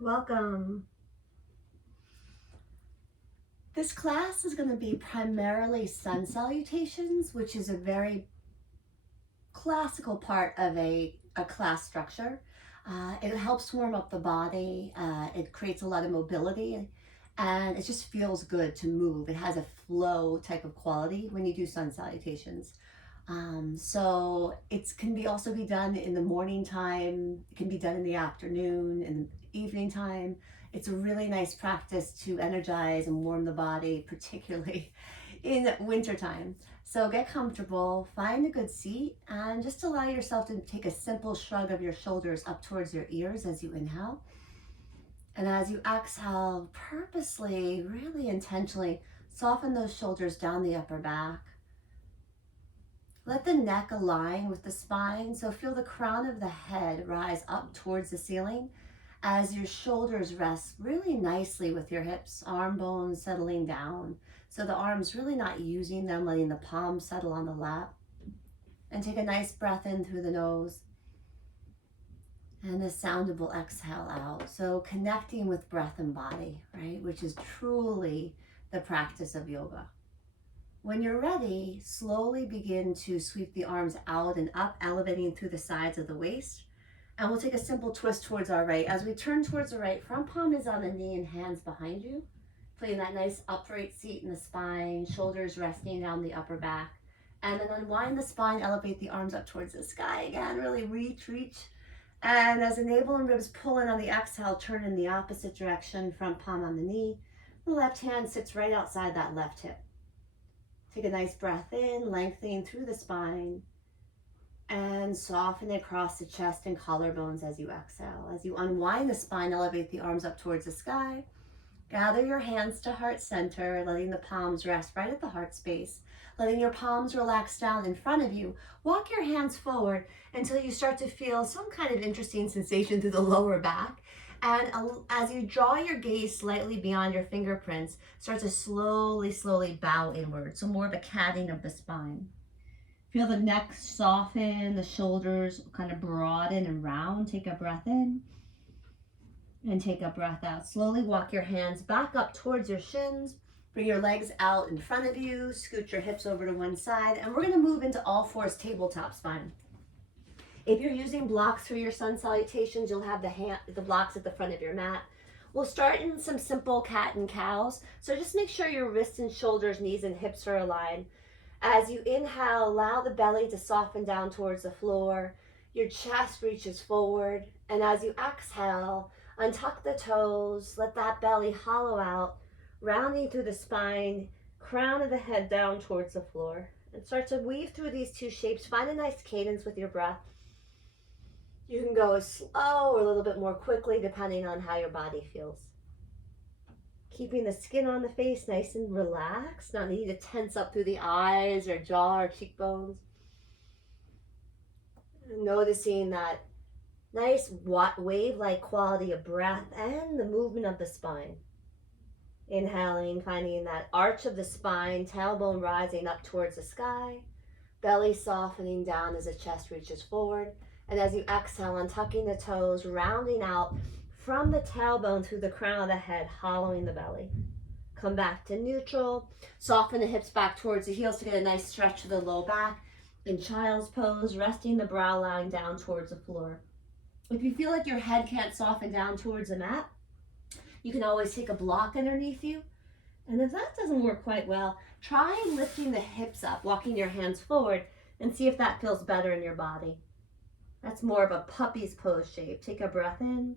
Welcome. This class is going to be primarily sun salutations, which is a very classical part of a class structure. It helps warm up the body, it creates a lot of mobility, and it just feels good to move. It has a flow type of quality when you do sun salutations. So it can be also be done in the morning time. It can be done in the afternoon, in the evening time. It's a really nice practice to energize and warm the body, particularly in wintertime. So get comfortable, find a good seat, and just allow yourself to take a simple shrug of your shoulders up towards your ears as you inhale. And as you exhale, purposely, really intentionally, soften those shoulders down the upper back. Let the neck align with the spine, so feel the crown of the head rise up towards the ceiling as your shoulders rest really nicely with your hips, arm bones settling down. So the arms really not using them, letting the palms settle on the lap. And take a nice breath in through the nose and a soundable exhale out. So connecting with breath and body, right? Which is truly the practice of yoga. When you're ready, slowly begin to sweep the arms out and up, elevating through the sides of the waist. And we'll take a simple twist towards our right. As we turn towards the right, front palm is on the knee and hands behind you. Putting that nice upright seat in the spine, shoulders resting down the upper back. And then unwind the spine, elevate the arms up towards the sky again. Really reach. And as the navel and ribs pull in on the exhale, turn in the opposite direction, front palm on the knee. The left hand sits right outside that left hip. Take a nice breath in, lengthening through the spine, and soften across the chest and collarbones as you exhale. As you unwind the spine, elevate the arms up towards the sky. Gather your hands to heart center, letting the palms rest right at the heart space. Letting your palms relax down in front of you. Walk your hands forward until you start to feel some kind of interesting sensation through the lower back. And as you draw your gaze slightly beyond your fingerprints, start to slowly bow inward. So more of a catting of the spine. Feel the neck soften, the shoulders kind of broaden and round. Take a breath in and take a breath out. Slowly walk your hands back up towards your shins. Bring your legs out in front of you. Scoot your hips over to one side. And we're going to move into all fours tabletop spine. If you're using blocks for your sun salutations, you'll have the blocks at the front of your mat. We'll start in some simple cat and cows. So just make sure your wrists and shoulders, knees and hips are aligned. As you inhale, allow the belly to soften down towards the floor. Your chest reaches forward. And as you exhale, untuck the toes. Let that belly hollow out, rounding through the spine, crown of the head down towards the floor. And start to weave through these two shapes. Find a nice cadence with your breath. You can go as slow or a little bit more quickly depending on how your body feels. Keeping the skin on the face nice and relaxed, not needing to tense up through the eyes or jaw or cheekbones. Noticing that nice wave-like quality of breath and the movement of the spine. Inhaling, finding that arch of the spine, tailbone rising up towards the sky, belly softening down as the chest reaches forward. And as you exhale, untucking the toes, rounding out from the tailbone through the crown of the head, hollowing the belly. Come back to neutral. Soften the hips back towards the heels to get a nice stretch to the low back. In child's pose, resting the brow line down towards the floor. If you feel like your head can't soften down towards the mat, you can always take a block underneath you. And if that doesn't work quite well, try lifting the hips up, walking your hands forward, and see if that feels better in your body. That's more of a puppy's pose shape. Take a breath in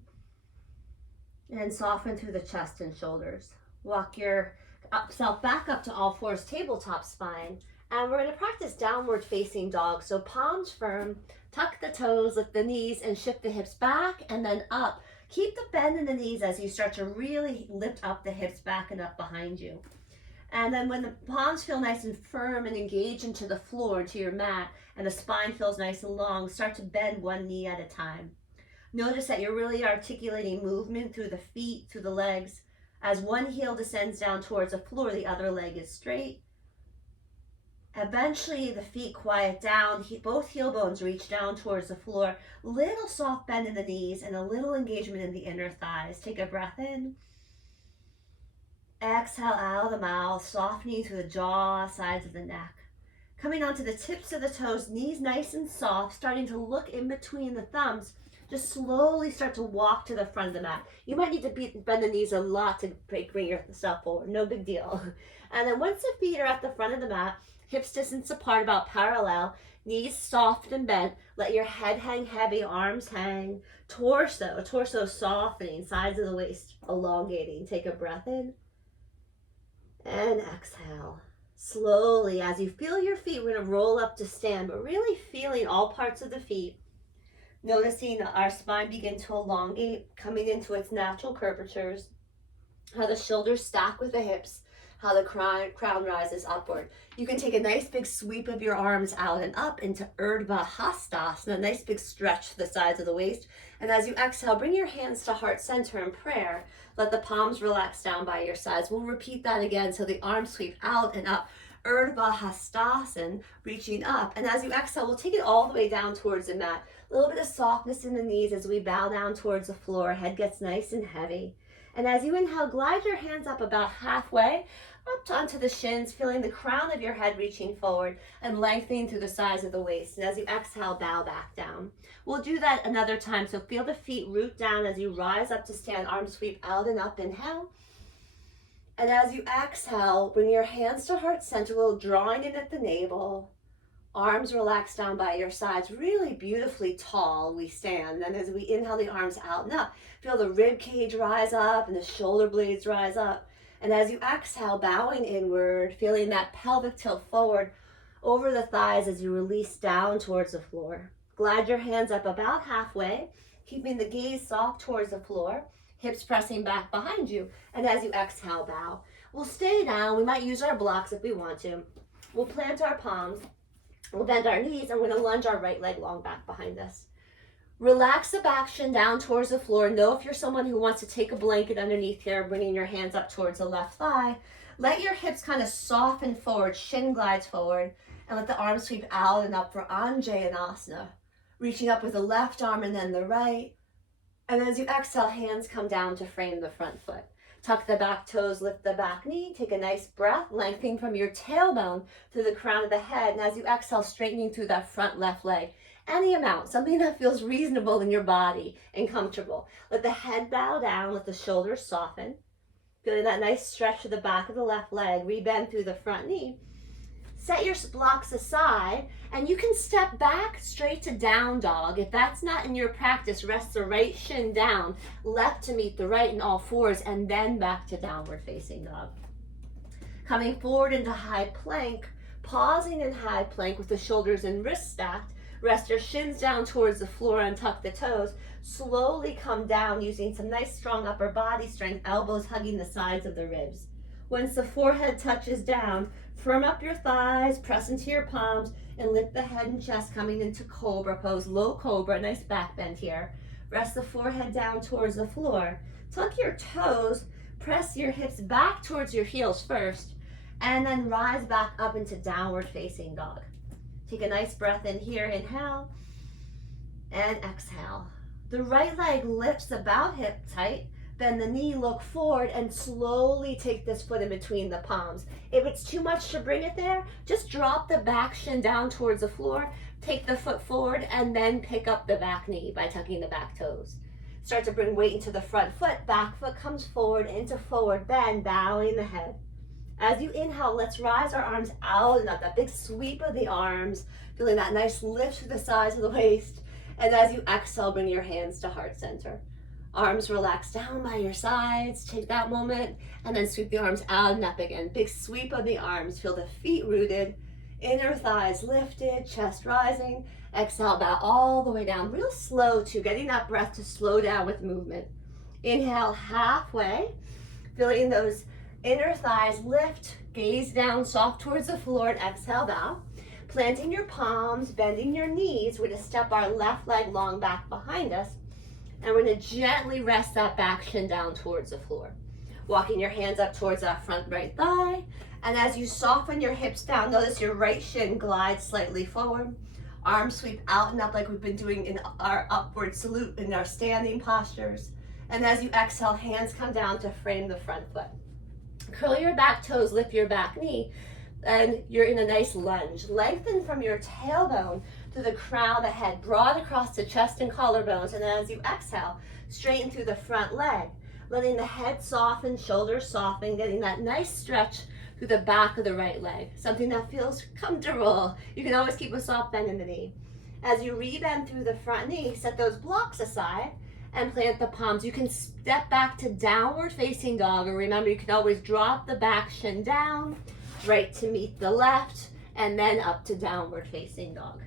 and soften through the chest and shoulders. Walk yourself back up to all fours, tabletop spine. And we're going to practice downward facing dog. So palms firm, tuck the toes, lift the knees, and shift the hips back and then up. Keep the bend in the knees as you start to really lift up the hips back and up behind you. And then when the palms feel nice and firm and engage into the floor, to your mat, and the spine feels nice and long, start to bend one knee at a time. Notice that you're really articulating movement through the feet, through the legs. As one heel descends down towards the floor, the other leg is straight. Eventually, the feet quiet down. Both heel bones reach down towards the floor. Little soft bend in the knees and a little engagement in the inner thighs. Take a breath in. Exhale out of the mouth, softening through the jaw, sides of the neck. Coming onto the tips of the toes, knees nice and soft, starting to look in between the thumbs. Just slowly start to walk to the front of the mat. You might need to bend the knees a lot to bring yourself forward. No big deal. And then once the feet are at the front of the mat, hips distance apart, about parallel, knees soft and bent. Let your head hang heavy, arms hang. Torso softening, sides of the waist elongating. Take a breath in. And exhale. Slowly, as you feel your feet, we're going to roll up to stand, but really feeling all parts of the feet. Noticing our spine begin to elongate, coming into its natural curvatures. How the shoulders stack with the hips. How the crown rises upward. You can take a nice big sweep of your arms out and up into Urdhva Hastasana, a nice big stretch to the sides of the waist. And as you exhale, bring your hands to heart center in prayer. Let the palms relax down by your sides. We'll repeat that again. So the arms sweep out and up. Urdhva Hastasana, reaching up. And as you exhale, we'll take it all the way down towards the mat. A little bit of softness in the knees as we bow down towards the floor. Head gets nice and heavy. And as you inhale, glide your hands up about halfway, up onto the shins, feeling the crown of your head reaching forward and lengthening through the sides of the waist. And as you exhale, bow back down. We'll do that another time. So feel the feet root down as you rise up to stand, arms sweep out and up, inhale. And as you exhale, bring your hands to heart center, a little drawing in at the navel. Arms relax down by your sides, really beautifully tall we stand. And as we inhale, the arms out and up. Feel the rib cage rise up and the shoulder blades rise up. And as you exhale, bowing inward, feeling that pelvic tilt forward over the thighs as you release down towards the floor. Glide your hands up about halfway, keeping the gaze soft towards the floor, hips pressing back behind you. And as you exhale, bow. We'll stay down. We might use our blocks if we want to. We'll plant our palms. We'll bend our knees, and we're going to lunge our right leg long back behind us. Relax the back shin down towards the floor. Know if you're someone who wants to take a blanket underneath here, bringing your hands up towards the left thigh. Let your hips kind of soften forward, shin glides forward, and let the arms sweep out and up for Anjayanasana. Reaching up with the left arm and then the right. And as you exhale, hands come down to frame the front foot. Tuck the back toes, lift the back knee, take a nice breath, lengthening from your tailbone through the crown of the head. And as you exhale, straightening through that front left leg. Any amount, something that feels reasonable in your body and comfortable. Let the head bow down, let the shoulders soften. Feeling that nice stretch to the back of the left leg, rebend through the front knee. Set your blocks aside, and you can step back straight to down dog. If that's not in your practice, rest the right shin down, left to meet the right in all fours, and then back to downward facing dog. Coming forward into high plank, pausing in high plank with the shoulders and wrists stacked. Rest your shins down towards the floor and tuck the toes. Slowly come down using some nice strong upper body strength, elbows hugging the sides of the ribs. Once the forehead touches down, firm up your thighs, press into your palms, and lift the head and chest coming into cobra pose, low cobra, nice back bend here. Rest the forehead down towards the floor. Tuck your toes, press your hips back towards your heels first, and then rise back up into downward facing dog. Take a nice breath in here, inhale, and exhale. The right leg lifts about hip tight, bend the knee, look forward, and slowly take this foot in between the palms. If it's too much to bring it there, just drop the back shin down towards the floor, take the foot forward, and then pick up the back knee by tucking the back toes. Start to bring weight into the front foot, back foot comes forward into forward bend, bowing the head. As you inhale, let's rise our arms out and up, that big sweep of the arms, feeling that nice lift through the sides of the waist. And as you exhale, bring your hands to heart center. Arms relax down by your sides. Take that moment and then sweep the arms out and up again. Big sweep of the arms. Feel the feet rooted, inner thighs lifted, chest rising. Exhale, bow all the way down. Real slow too, getting that breath to slow down with movement. Inhale halfway, feeling those inner thighs lift, gaze down soft towards the floor, and exhale, bow. Planting your palms, bending your knees, we're gonna step our left leg long back behind us, and we're gonna gently rest that back shin down towards the floor. Walking your hands up towards that front right thigh, And as you soften your hips down, notice your right shin glides slightly forward. Arms sweep out and up like we've been doing in our upward salute in our standing postures. And as you exhale, hands come down to frame the front foot. Curl your back toes, lift your back knee, and you're in a nice lunge. Lengthen from your tailbone to the crown of the head, broad across the chest and collarbones. And then as you exhale, straighten through the front leg, letting the head soften, shoulders soften, getting that nice stretch through the back of the right leg, something that feels comfortable. You can always keep a soft bend in the knee. As you rebend through the front knee, set those blocks aside and plant the palms. You can step back to downward facing dog, or remember, you can always drop the back shin down, right to meet the left, and then up to downward facing dog.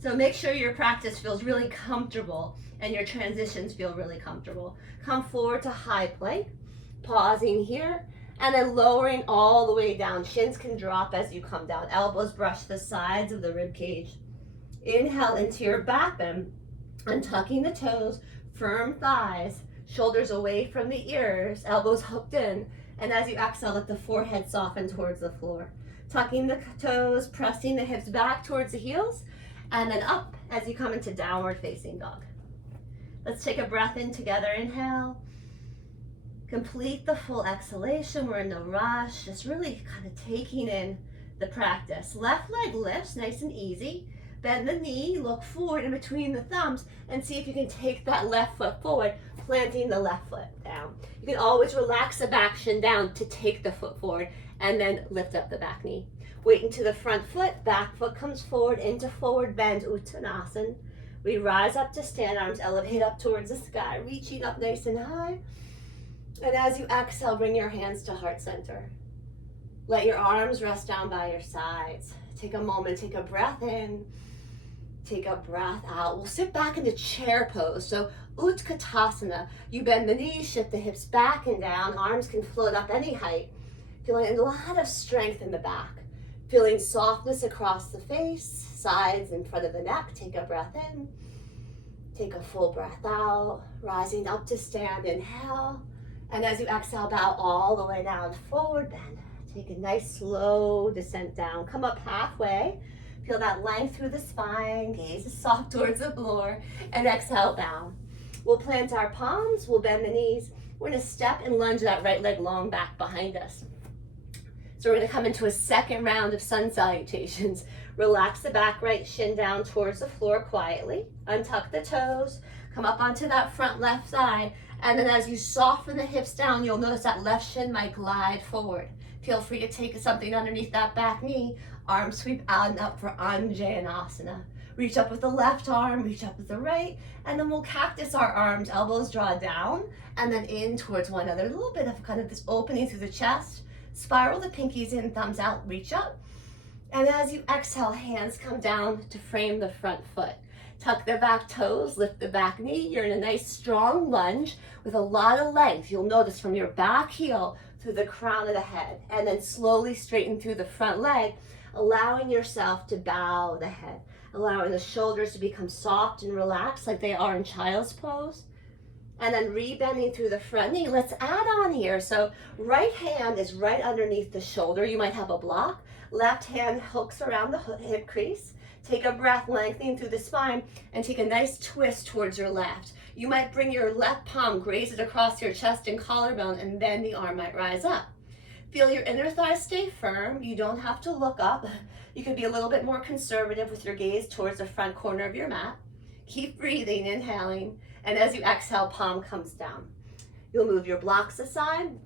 So make sure your practice feels really comfortable and your transitions feel really comfortable. Come forward to high plank, pausing here, and then lowering all the way down. Shins can drop as you come down. Elbows brush the sides of the rib cage. Inhale into your back bend, untucking the toes, firm thighs, shoulders away from the ears, elbows hooked in. And as you exhale, let the forehead soften towards the floor. Tucking the toes, pressing the hips back towards the heels, and then up as you come into downward facing dog. Let's take a breath in together. Inhale. Complete the full exhalation. We're in no rush, just really kind of taking in the practice. Left leg lifts, nice and easy. Bend the knee, look forward in between the thumbs, and see if you can take that left foot forward, planting the left foot down. You can always relax the back shin down to take the foot forward, and then lift up the back knee. Weight into the front foot, back foot comes forward into forward bend, Uttanasana. We rise up to stand, arms elevate up towards the sky, reaching up nice and high. And as you exhale, bring your hands to heart center. Let your arms rest down by your sides. Take a moment, take a breath in, take a breath out. We'll sit back into chair pose. So Utkatasana, you bend the knees, shift the hips back and down. Arms can float up any height. Feeling a lot of strength in the back. Feeling softness across the face, sides in front of the neck. Take a breath in, take a full breath out. Rising up to stand, inhale. And as you exhale, bow all the way down, forward bend. Take a nice slow descent down. Come up halfway. Feel that length through the spine. Gaze is soft towards the floor. And exhale, down. We'll plant our palms. We'll bend the knees. We're going to step and lunge that right leg long back behind us. So we're going to come into a second round of sun salutations. Relax the back right shin down towards the floor quietly. Untuck the toes. Come up onto that front left side. And then as you soften the hips down, you'll notice that left shin might glide forward. Feel free to take something underneath that back knee. Arms sweep out and up for Anjaneyasana. Reach up with the left arm, reach up with the right, and then we'll cactus our arms, elbows draw down, and then in towards one another. A little bit of kind of this opening through the chest. Spiral the pinkies in, thumbs out, reach up. And as you exhale, hands come down to frame the front foot. Tuck the back toes, lift the back knee. You're in a nice strong lunge with a lot of length. You'll notice from your back heel through the crown of the head, and then slowly straighten through the front leg, allowing yourself to bow the head, allowing the shoulders to become soft and relaxed like they are in child's pose. And then rebending through the front knee. Let's add on here. So right hand is right underneath the shoulder. You might have a block. Left hand hooks around the hip crease. Take a breath, lengthening through the spine, and take a nice twist towards your left. You might bring your left palm, graze it across your chest and collarbone, and then the arm might rise up. Feel your inner thighs stay firm. You don't have to look up. You could be a little bit more conservative with your gaze towards the front corner of your mat. Keep breathing, inhaling, and as you exhale, palm comes down. You'll move your blocks aside.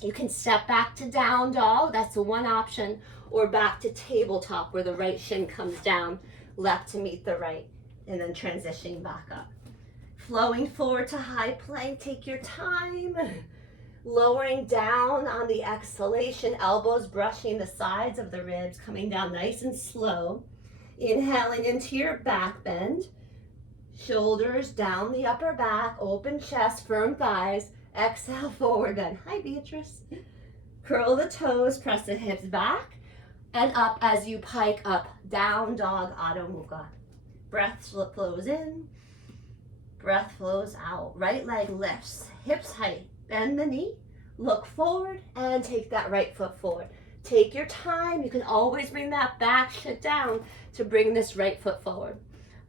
You can step back to down dog, that's the one option, or back to tabletop where the right shin comes down, left to meet the right, and then transitioning back up. Flowing forward to high plank, take your time. Lowering down on the exhalation, elbows brushing the sides of the ribs, coming down nice and slow. Inhaling into your back bend. Shoulders down the upper back, open chest, firm thighs. Exhale, forward bend. Hi, Beatrice. Curl the toes, press the hips back and up as you pike up. Down dog, Adho Mukha. Breath flows in, breath flows out. Right leg lifts, hips height. Bend the knee, look forward, and take that right foot forward. Take your time. You can always bring that back foot down to bring this right foot forward.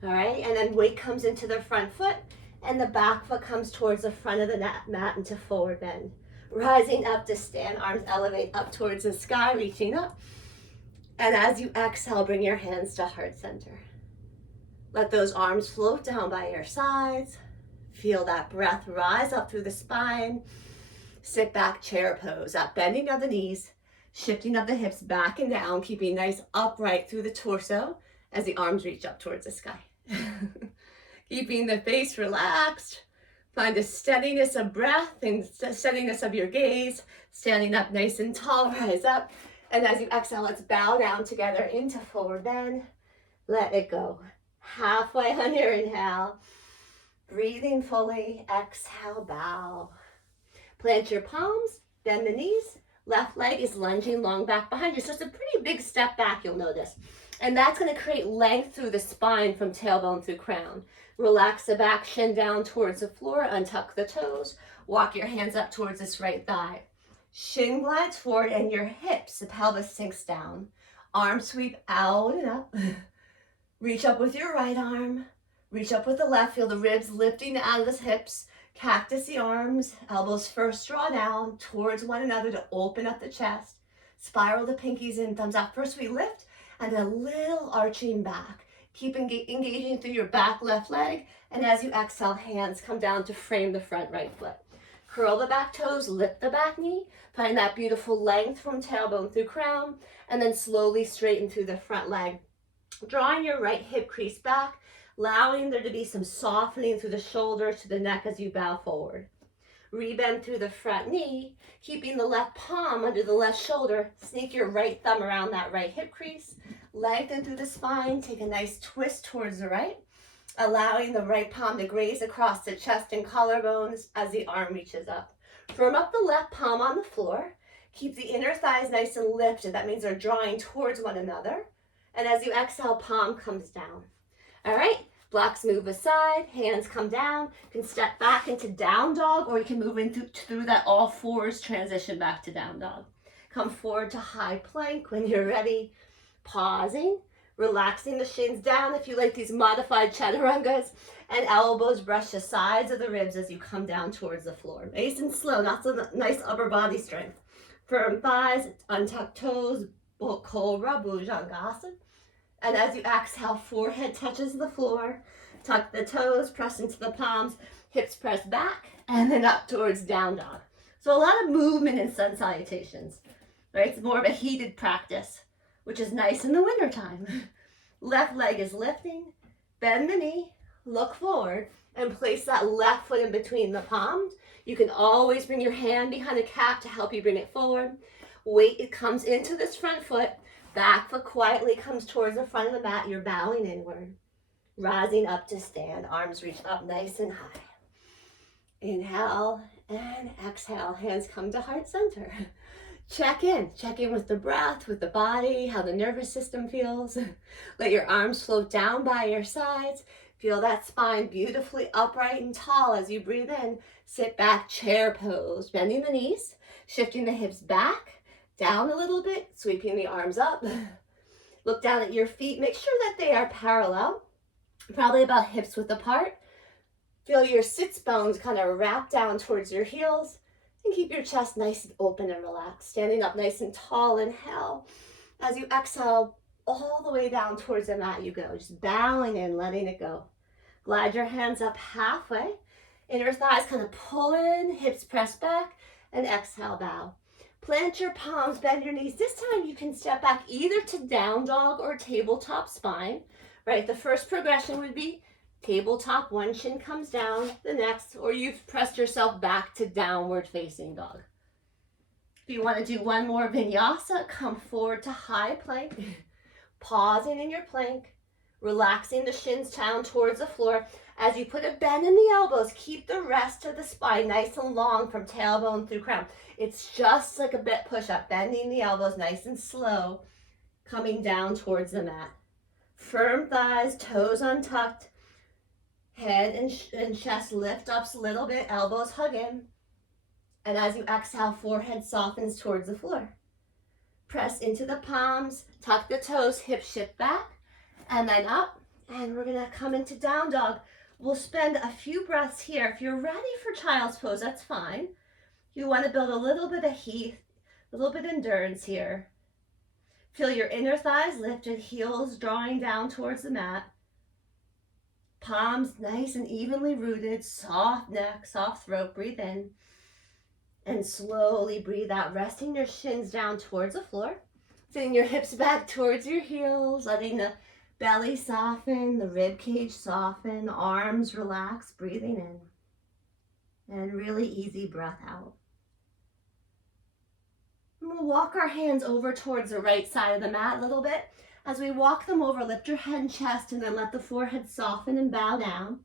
All right, and then weight comes into the front foot and the back foot comes towards the front of the mat into forward bend. Rising up to stand, arms elevate up towards the sky, reaching up. And as you exhale, bring your hands to heart center. Let those arms float down by your sides. Feel that breath rise up through the spine. Sit back, chair pose, that bending of the knees, shifting of the hips back and down, keeping nice upright through the torso as the arms reach up towards the sky. Keeping the face relaxed. Find a steadiness of breath and steadiness of your gaze. Standing up nice and tall, rise up. And as you exhale, let's bow down together into forward bend. Let it go. Halfway on your inhale. Breathing fully. Exhale, bow. Plant your palms, bend the knees. Left leg is lunging long back behind you. So it's a pretty big step back, you'll notice. And that's going to create length through the spine from tailbone through crown. Relax the back, shin down towards the floor, untuck the toes. Walk your hands up towards this right thigh. Shin glides forward and your hips, the pelvis sinks down. Arms sweep out and up. Reach up with your right arm. Reach up with the left. Feel the ribs lifting out of the hips. Cactus the arms. Elbows first draw down towards one another to open up the chest. Spiral the pinkies in, thumbs out. First we lift and a little arching back. Keep engaging through your back left leg. And as you exhale, hands come down to frame the front right foot. Curl the back toes, lift the back knee. Find that beautiful length from tailbone through crown. And then slowly straighten through the front leg. Drawing your right hip crease back, allowing there to be some softening through the shoulders to the neck as you bow forward. Rebend through the front knee, keeping the left palm under the left shoulder. Sneak your right thumb around that right hip crease. Lengthen through the spine. Take a nice twist towards the right, allowing the right palm to graze across the chest and collarbones as the arm reaches up. Firm up the left palm on the floor. Keep the inner thighs nice and lifted. That means they're drawing towards one another. And as you exhale, palm comes down. All right, blocks move aside, hands come down. You can step back into down dog, or you can move in through that all fours transition back to down dog. Come forward to high plank when you're ready. Pausing, relaxing the shins down if you like these modified chaturangas, and elbows brush the sides of the ribs as you come down towards the floor. Nice and slow, not so nice upper body strength. Firm thighs, untucked toes, cobra, bhujangasana. And as you exhale, forehead touches the floor. Tuck the toes, press into the palms, hips press back, and then up towards down dog. So a lot of movement in sun salutations, right? It's more of a heated practice, which is nice in the wintertime. Left leg is lifting, bend the knee, look forward, and place that left foot in between the palms. You can always bring your hand behind the calf to help you bring it forward. Weight, it comes into this front foot. Back foot quietly comes towards the front of the mat. You're bowing inward. Rising up to stand. Arms reach up nice and high. Inhale and exhale. Hands come to heart center. Check in with the breath, with the body, how the nervous system feels. Let your arms float down by your sides. Feel that spine beautifully upright and tall as you breathe in. Sit back, chair pose, bending the knees, shifting the hips back, down a little bit, sweeping the arms up. Look down at your feet. Make sure that they are parallel, probably about hips width apart. Feel your sits bones kind of wrap down towards your heels. And keep your chest nice and open and relaxed. Standing up nice and tall, inhale. As you exhale, all the way down towards the mat you go. Just bowing in, letting it go. Glide your hands up halfway. Inner thighs kind of pull in, hips press back, and exhale, bow. Plant your palms, bend your knees. This time you can step back either to down dog or tabletop spine, right? The first progression would be tabletop, one shin comes down, the next, or you've pressed yourself back to downward facing dog. If you want to do one more vinyasa, come forward to high plank, pausing in your plank, relaxing the shins down towards the floor. As you put a bend in the elbows, keep the rest of the spine nice and long from tailbone through crown. It's just like a bit push-up, bending the elbows nice and slow, coming down towards the mat. Firm thighs, toes untucked. Head and chest lift up a little bit, elbows hug in. And as you exhale, forehead softens towards the floor. Press into the palms, tuck the toes, hip shift back, and then up. And we're gonna come into down dog. We'll spend a few breaths here. If you're ready for child's pose, that's fine. You wanna build a little bit of heat, a little bit of endurance here. Feel your inner thighs lifted, heels drawing down towards the mat. Palms nice and evenly rooted, soft neck, soft throat, breathe in. And slowly breathe out, resting your shins down towards the floor. Sending your hips back towards your heels, letting the belly soften, the rib cage soften, arms relax, breathing in. And really easy breath out. And we'll walk our hands over towards the right side of the mat a little bit. As we walk them over, lift your head and chest and then let the forehead soften and bow down.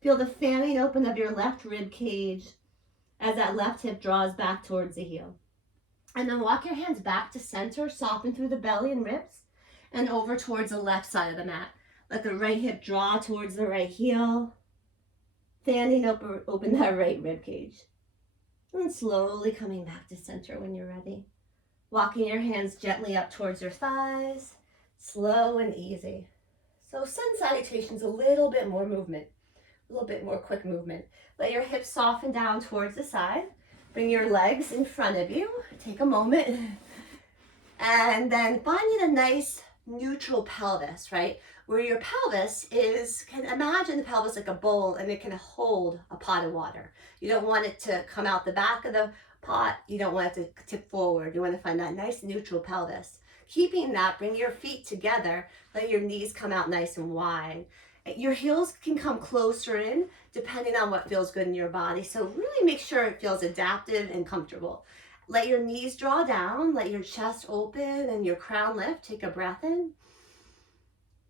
Feel the fanning open of your left rib cage as that left hip draws back towards the heel. And then walk your hands back to center, soften through the belly and ribs, and over towards the left side of the mat. Let the right hip draw towards the right heel, fanning open that right rib cage. And slowly coming back to center when you're ready. Walking your hands gently up towards your thighs, slow and easy. So sun salutations, a little bit more movement, a little bit more quick movement. Let your hips soften down towards the side. Bring your legs in front of you. Take a moment. And then finding a nice neutral pelvis, right? Where your pelvis imagine the pelvis like a bowl and it can hold a pot of water. You don't want it to come out the back of the pot. You don't want it to tip forward. You want to find that nice neutral pelvis. Keeping that, bring your feet together. Let your knees come out nice and wide. Your heels can come closer in depending on what feels good in your body. So really make sure it feels adaptive and comfortable. Let your knees draw down, let your chest open and your crown lift. Take a breath in,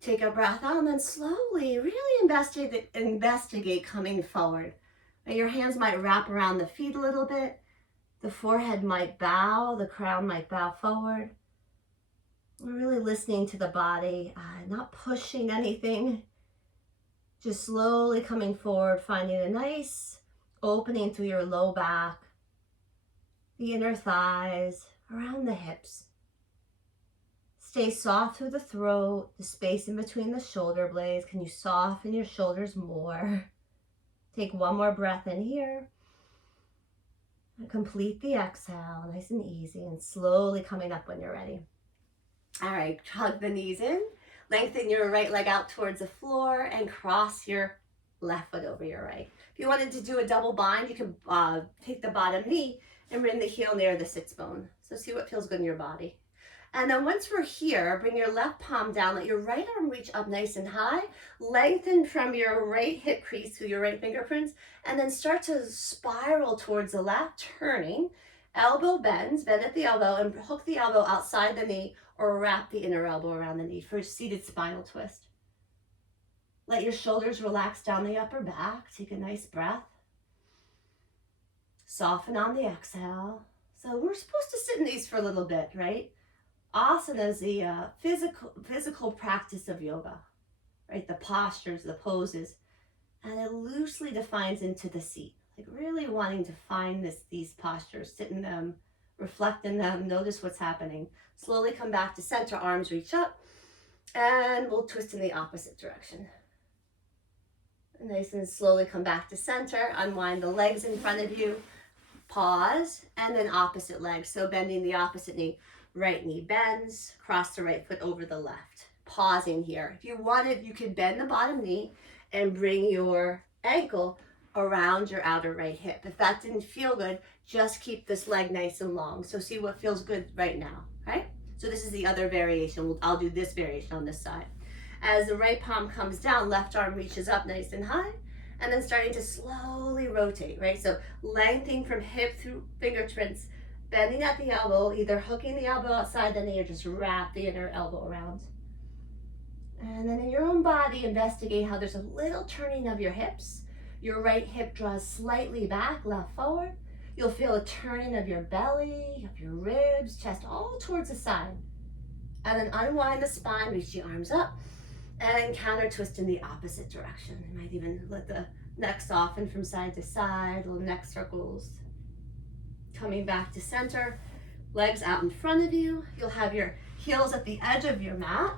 take a breath out, and then slowly really investigate coming forward. Now your hands might wrap around the feet a little bit. The forehead might bow, the crown might bow forward. We're really listening to the body, not pushing anything. Just slowly coming forward, finding a nice opening through your low back, the inner thighs, around the hips. Stay soft through the throat, the space in between the shoulder blades. Can you soften your shoulders more? Take one more breath in here. And complete the exhale, nice and easy, and slowly coming up when you're ready. All right, hug the knees in. Lengthen your right leg out towards the floor and cross your left foot over your right. If you wanted to do a double bind, you can take the bottom knee and bring the heel near the sits bone. So see what feels good in your body. And then once we're here, bring your left palm down, let your right arm reach up nice and high, lengthen from your right hip crease through your right fingerprints, and then start to spiral towards the left, turning. Elbow bends, bend at the elbow, and hook the elbow outside the knee or wrap the inner elbow around the knee for a seated spinal twist. Let your shoulders relax down the upper back. Take a nice breath. Soften on the exhale. So we're supposed to sit in these for a little bit, right? Asana is the physical practice of yoga, right? The postures, the poses, and it loosely defines into the seat. Like really wanting to find these postures, sit in them, reflect in them, notice what's happening. Slowly come back to center, arms reach up, and we'll twist in the opposite direction. Nice and slowly come back to center, unwind the legs in front of you, pause, and then opposite leg. So bending the opposite knee, right knee bends, cross the right foot over the left. Pausing here. If you wanted, you could bend the bottom knee and bring your ankle around your outer right hip. If that didn't feel good, just keep this leg nice and long. So see what feels good right now, right? So this is the other variation. I'll do this variation on this side. As the right palm comes down, left arm reaches up nice and high, and then starting to slowly rotate, right? So lengthening from hip through fingerprints, bending at the elbow, either hooking the elbow outside the knee or just wrap the inner elbow around. And then in your own body, investigate how there's a little turning of your hips. Your right hip draws slightly back, left forward. You'll feel a turning of your belly, of your ribs, chest, all towards the side. And then unwind the spine, reach the arms up, and counter twist in the opposite direction. You might even let the neck soften from side to side, little neck circles. Coming back to center, Legs out in front of you. You'll have your heels at the edge of your mat.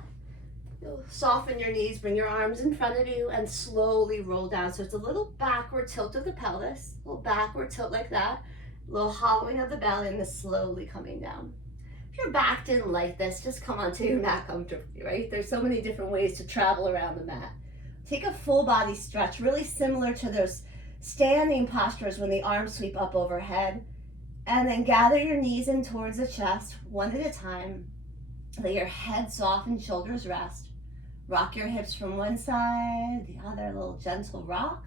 You'll soften your knees, bring your arms in front of you, and slowly roll down. So it's a little backward tilt of the pelvis, a little backward tilt like that, a little hollowing of the belly, and then slowly coming down. If your back didn't like this, just come onto your mat comfortably, right? There's so many different ways to travel around the mat. Take a full body stretch, really similar to those standing postures when the arms sweep up overhead. And then gather your knees in towards the chest, one at a time. Let your head soften, shoulders rest. Rock your hips from one side, the other, a little gentle rock.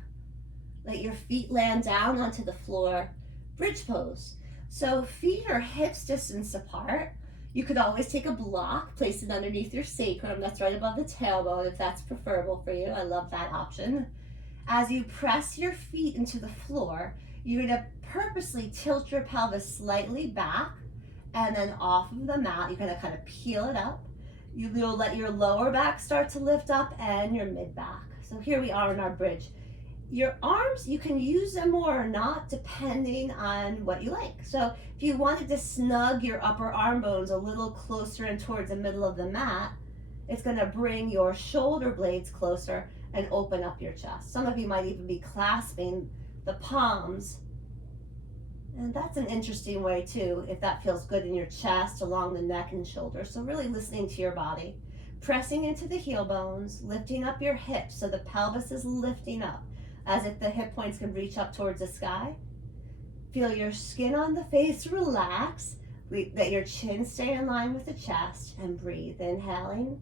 Let your feet land down onto the floor, bridge pose. So feet are hips distance apart. You could always take a block, place it underneath your sacrum, that's right above the tailbone if that's preferable for you. I love that option. As you press your feet into the floor, you're gonna purposely tilt your pelvis slightly back and then off of the mat. You're gonna kind of peel it up. You'll let your lower back start to lift up and your mid back. So here we are in our bridge. Your arms, you can use them more or not depending on what you like. So if you wanted to snug your upper arm bones a little closer and towards the middle of the mat, it's gonna bring your shoulder blades closer and open up your chest. Some of you might even be clasping the palms. And that's an interesting way too, if that feels good in your chest, along the neck and shoulders. So really listening to your body. Pressing into the heel bones, lifting up your hips so the pelvis is lifting up, as if the hip points can reach up towards the sky. Feel your skin on the face relax, let your chin stay in line with the chest, and breathe. Inhaling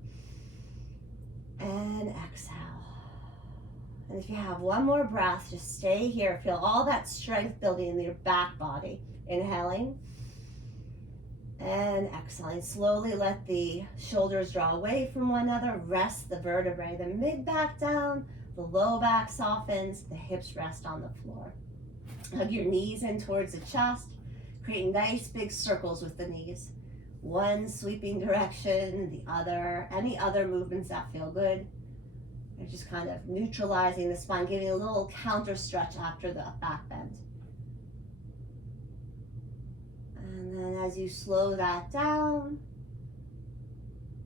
and exhale. And if you have one more breath, just stay here. Feel all that strength building in your back body. Inhaling and exhaling. Slowly let the shoulders draw away from one another. Rest the vertebrae. The mid back down, the low back softens, the hips rest on the floor. Hug your knees in towards the chest. Create nice big circles with the knees. One sweeping direction, the other, any other movements that feel good. You're just kind of neutralizing the spine, giving a little counter stretch after the back bend. And then as you slow that down,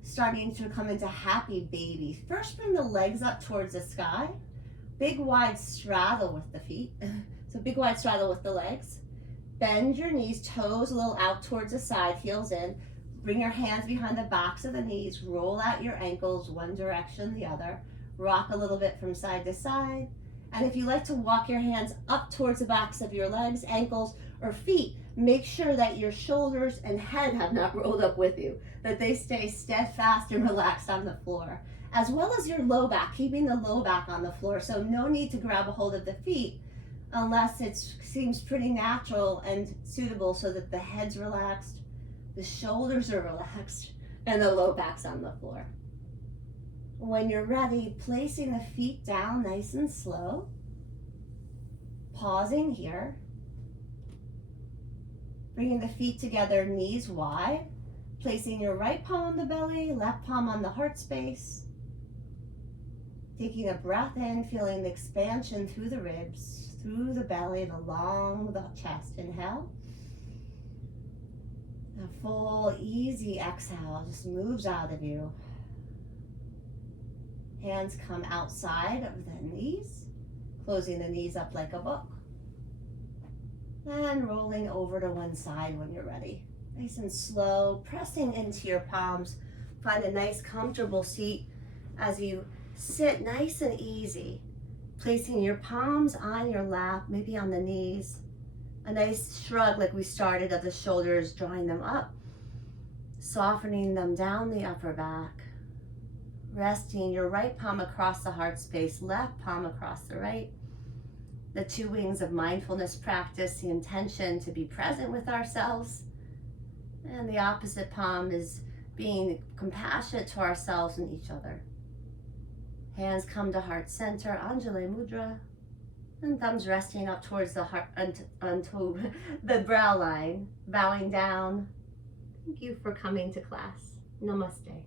starting to come into happy baby. First, bring the legs up towards the sky. Big wide straddle with the feet. So big wide straddle with the legs. Bend your knees, toes a little out towards the side, heels in. Bring your hands behind the backs of the knees. Roll out your ankles one direction, the other. Rock a little bit from side to side. And if you like to walk your hands up towards the backs of your legs, ankles, or feet, make sure that your shoulders and head have not rolled up with you, that they stay steadfast and relaxed on the floor, as well as your low back, keeping the low back on the floor. So no need to grab a hold of the feet unless it seems pretty natural and suitable, so that the head's relaxed, the shoulders are relaxed, and the low back's on the floor. When you're ready, placing the feet down nice and slow, pausing here, bringing the feet together, knees wide, placing your right palm on the belly, left palm on the heart space, taking a breath in, feeling the expansion through the ribs, through the belly and along the chest. Inhale. A full, easy exhale just moves out of you. Hands come outside of the knees, closing the knees up like a book. And rolling over to one side when you're ready. Nice and slow, pressing into your palms. Find a nice comfortable seat as you sit nice and easy. Placing your palms on your lap, maybe on the knees. A nice shrug like we started of the shoulders, drawing them up. Softening them down the upper back. Resting your right palm across the heart space, left palm across the right. The two wings of mindfulness practice, the intention to be present with ourselves. And the opposite palm is being compassionate to ourselves and each other. Hands come to heart center, Anjali Mudra. And thumbs resting up towards the heart, onto the brow line, bowing down. Thank you for coming to class. Namaste.